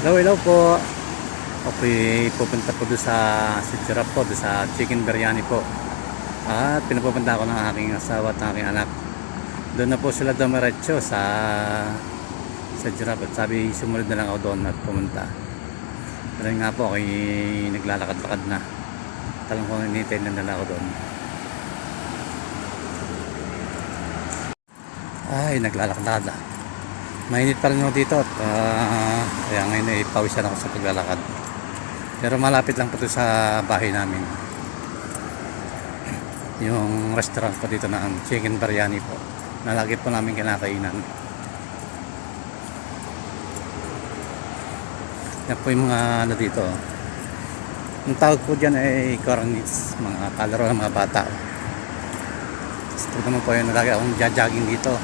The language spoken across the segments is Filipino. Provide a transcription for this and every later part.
Hello, hello po. Okay, pupunta po doon sa Giraffe po, doon sa chicken biryani po. At pinapupunta ako ng aking asawa at aking anak. Doon na po sila dumiretso sa Giraffe. At sabi, sumunod na lang ako doon at pumunta. Pero nga po, ako'y naglalakad-lakad na. Talang ko hinihintay na nila ako doon. Ay, naglalakad-lakad na. Mainit pa rin ako dito at kaya ngayon ay pawisan ako sa paglalakad. Pero malapit lang po ito sa bahay namin. Yung restaurant po dito na ang chicken biryani po. Na lagi po namin kinakainan. Yan po yung mga ano dito. Ang tawag po dyan ay cornets, mga kalaro ng mga bata. Ito naman po yung lagi akong jogging dito.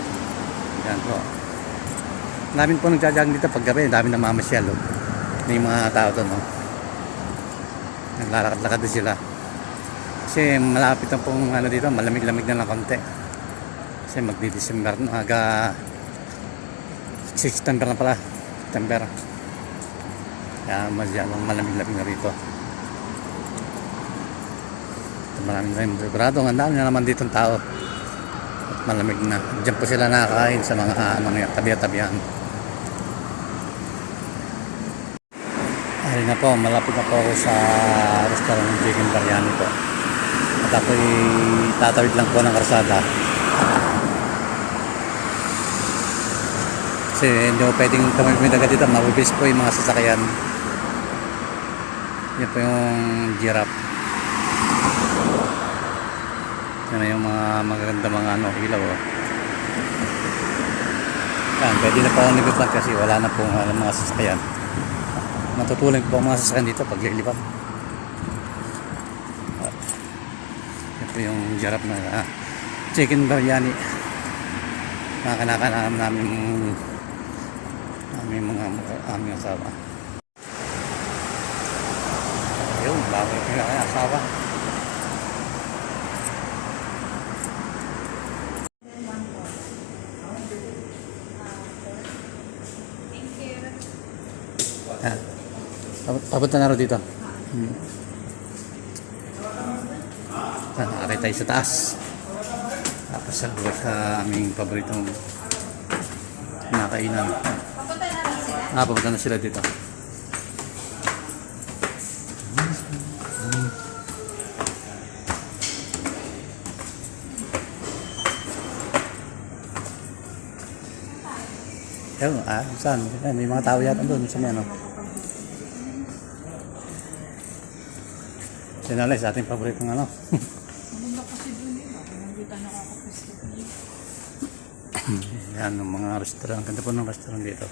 Yan po. Namin po nagja-jogging dito pag gabi, dami na mamasyal. Oh. May mga tao doon. Oh. Naglalakad-lakad din sila. Kasi malapit na pong ano dito, malamig-lamig na lang konti. Kasi magdi-December na, September na pala. September. Kaya masyadong malamig-lamig na rito. Maraming rin sigurado. Ang dami na naman dito ng tao. At malamig na. Diyan po sila nakakain sa mga tabi-tabihan. Ayun na po, malapit na po ako sa restaurant ng chicken biryani po. At ako'y tatawid lang po ng karsada. Kasi hindi ko pwedeng tumawid agad dito, mabibis po yung mga sasakyan. Yan po yung Giraffe. Yan na yung mga magaganda mga ilaw. Oh. Yan, pwede na po ako nagpapag kasi wala na pong mga sasakyan. Matutulog po ang mga sasakyan dito pag lilipad. Ito yung Giraffe na chicken biryani. Nakakanakan namin aming asawa. Ayun, bago yung asawa. Papunta na rin dito. Nakakita tayo sa taas. Tapos sa aming paboritong nakainan. Papunta na sila dito. Ayun, saan? May mga tao yata doon sa ano. Sinalay sa ating paboritong ano. Maganda kasi doon eh. Nandito nakakapisto. Yan, mga restaurant. Ganda po ng restaurant dito.